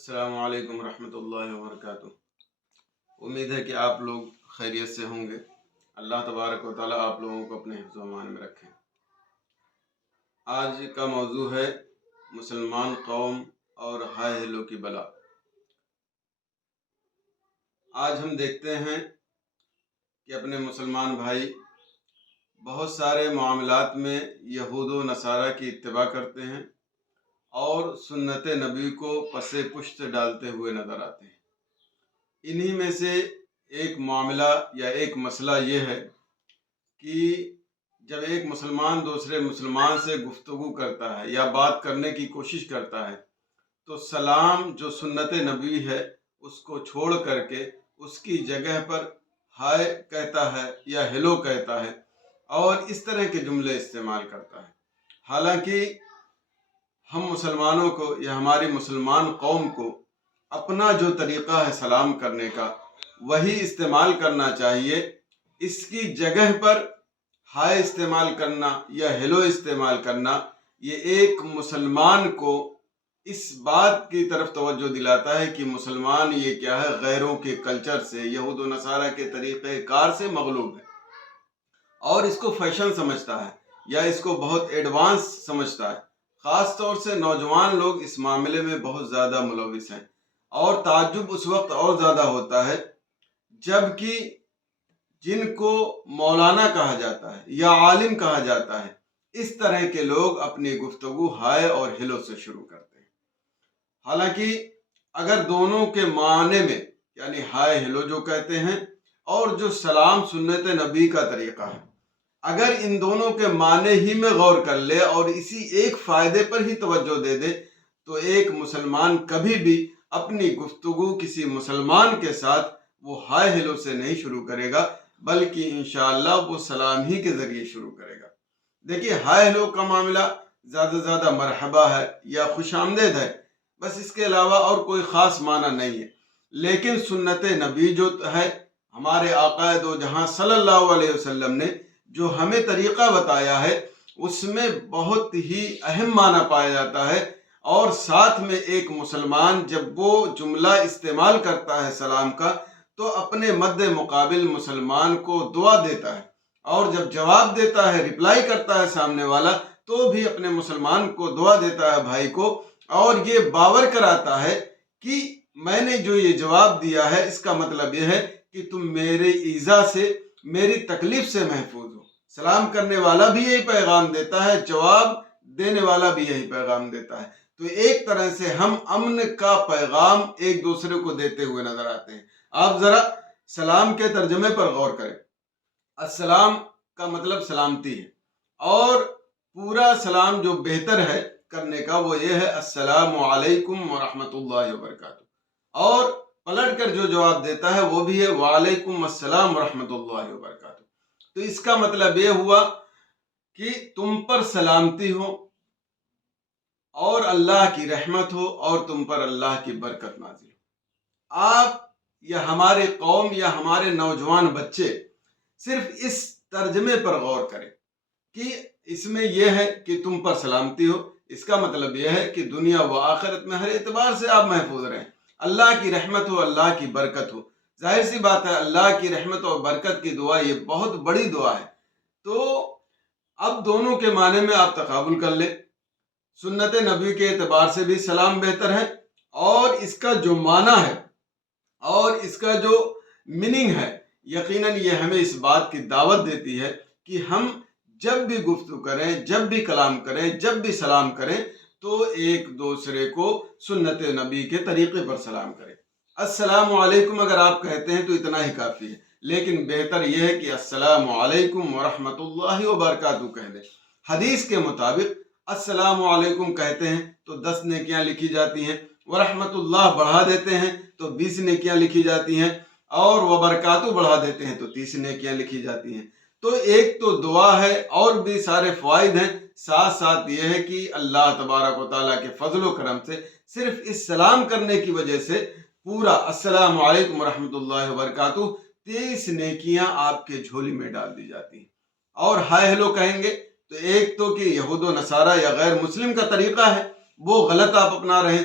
السلام علیکم ورحمۃ اللہ وبرکاتہ۔ امید ہے کہ آپ لوگ خیریت سے ہوں گے۔ اللہ تبارک و تعالیٰ آپ لوگوں کو اپنے حفظ و امان میں رکھیں۔ آج کا موضوع ہے مسلمان قوم اور ہائے ہلو کی بلا۔ آج ہم دیکھتے ہیں کہ اپنے مسلمان بھائی بہت سارے معاملات میں یہود و نصارہ کی اتباع کرتے ہیں اور سنت نبی کو پس پشت ڈالتے ہوئے نظر آتے ہیں۔ انہی میں سے ایک معاملہ یا ایک مسئلہ یہ ہے کہ جب ایک مسلمان دوسرے مسلمان سے گفتگو کرتا ہے یا بات کرنے کی کوشش کرتا ہے تو سلام جو سنت نبی ہے اس کو چھوڑ کر کے اس کی جگہ پر ہائے کہتا ہے یا ہیلو کہتا ہے اور اس طرح کے جملے استعمال کرتا ہے۔ حالانکہ ہم مسلمانوں کو یا ہماری مسلمان قوم کو اپنا جو طریقہ ہے سلام کرنے کا وہی استعمال کرنا چاہیے۔ اس کی جگہ پر ہائے استعمال کرنا یا ہیلو استعمال کرنا یہ ایک مسلمان کو اس بات کی طرف توجہ دلاتا ہے کہ مسلمان یہ کیا ہے، غیروں کے کلچر سے، یہود و نصارہ کے طریقہ کار سے مغلوب ہے اور اس کو فیشن سمجھتا ہے یا اس کو بہت ایڈوانس سمجھتا ہے۔ خاص طور سے نوجوان لوگ اس معاملے میں بہت زیادہ ملوث ہیں اور تعجب اس وقت اور زیادہ ہوتا ہے جبکہ جن کو مولانا کہا جاتا ہے یا عالم کہا جاتا ہے اس طرح کے لوگ اپنی گفتگو ہائے اور ہیلو سے شروع کرتے ہیں۔ حالانکہ اگر دونوں کے معنی میں یعنی ہائے ہیلو جو کہتے ہیں اور جو سلام سنت نبی کا طریقہ ہے، اگر ان دونوں کے معنی ہی میں غور کر لے اور اسی ایک فائدے پر ہی توجہ دے دے تو ایک مسلمان کبھی بھی اپنی گفتگو کسی مسلمان کے ساتھ وہ ہائے ہیلو سے نہیں شروع کرے گا بلکہ انشاءاللہ وہ سلام ہی کے ذریعے شروع کرے گا۔ دیکھیے ہائے ہیلو کا معاملہ زیادہ سے زیادہ مرحبا ہے یا خوش آمدید ہے، بس اس کے علاوہ اور کوئی خاص معنی نہیں ہے۔ لیکن سنت نبی جو ہے، ہمارے آقا دو جہاں صلی اللہ علیہ وسلم نے جو ہمیں طریقہ بتایا ہے اس میں بہت ہی اہم معنی پایا جاتا ہے اور ساتھ میں ایک مسلمان جب وہ جملہ استعمال کرتا ہے سلام کا تو اپنے مد مقابل مسلمان کو دعا دیتا ہے اور جب جواب دیتا ہے، رپلائی کرتا ہے سامنے والا تو بھی اپنے مسلمان کو دعا دیتا ہے بھائی کو، اور یہ باور کراتا ہے کہ میں نے جو یہ جواب دیا ہے اس کا مطلب یہ ہے کہ تم میرے ایذا سے، میری تکلیف سے محفوظ ہو۔ سلام کرنے والا بھی یہی پیغام دیتا ہے، جواب دینے والا بھی یہی پیغام دیتا ہے۔ تو ایک طرح سے ہم امن کا پیغام ایک دوسرے کو دیتے ہوئے نظر آتے ہیں۔ آپ ذرا سلام کے ترجمے پر غور کریں۔ السلام کا مطلب سلامتی ہے اور پورا سلام جو بہتر ہے کرنے کا وہ یہ ہے السلام علیکم ورحمۃ اللہ وبرکاتہ، اور پلٹ کر جو جواب دیتا ہے وہ بھی ہے وعلیکم السلام ورحمۃ اللہ وبرکاتہ۔ تو اس کا مطلب یہ ہوا کہ تم پر سلامتی ہو اور اللہ کی رحمت ہو اور تم پر اللہ کی برکت نازل ہو۔ آپ یا ہمارے قوم یا ہمارے نوجوان بچے صرف اس ترجمے پر غور کریں کہ اس میں یہ ہے کہ تم پر سلامتی ہو، اس کا مطلب یہ ہے کہ دنیا و آخرت میں ہر اعتبار سے آپ محفوظ رہیں، اللہ کی رحمت ہو، اللہ کی برکت ہو۔ ظاہر سی بات ہے اللہ کی رحمت اور برکت کی دعا یہ بہت بڑی دعا ہے۔ تو اب دونوں کے معنی میں آپ تقابل کر لیں۔ سنت نبی کے اعتبار سے بھی سلام بہتر ہے اور اس کا جو معنی ہے اور اس کا جو میننگ ہے یقیناً یہ ہمیں اس بات کی دعوت دیتی ہے کہ ہم جب بھی گفتگو کریں، جب بھی کلام کریں، جب بھی سلام کریں تو ایک دوسرے کو سنت نبی کے طریقے پر سلام کریں۔ السلام علیکم اگر آپ کہتے ہیں تو اتنا ہی کافی ہے، لیکن بہتر یہ ہے کہ السلام علیکم ورحمۃ اللہ وبرکاتہ کہہ دیں۔ حدیث کے مطابق السلام علیکم کہتے ہیں تو 10 نیکیاں لکھی جاتی ہیں، ورحمۃ اللہ بڑھا دیتے ہیں تو 20 نیکیاں لکھی جاتی ہیں، اور وبرکاتہ بڑھا دیتے ہیں تو 30 نیکیاں لکھی جاتی ہیں۔ تو ایک تو دعا ہے اور بھی سارے فوائد ہیں، ساتھ ساتھ یہ ہے کہ اللہ تبارک و تعالیٰ کے فضل و کرم سے صرف اس سلام کرنے کی وجہ سے پورا السلام علیکم ورحمۃ اللہ وبرکاتہ 30 نیکیاں آپ کے جھولی میں ڈال دی جاتی ہیں۔ اور ہائے ہیلو کہیں گے تو ایک تو کہ یہود و نصارہ یا غیر مسلم کا طریقہ ہے وہ غلط آپ اپنا رہے ہیں،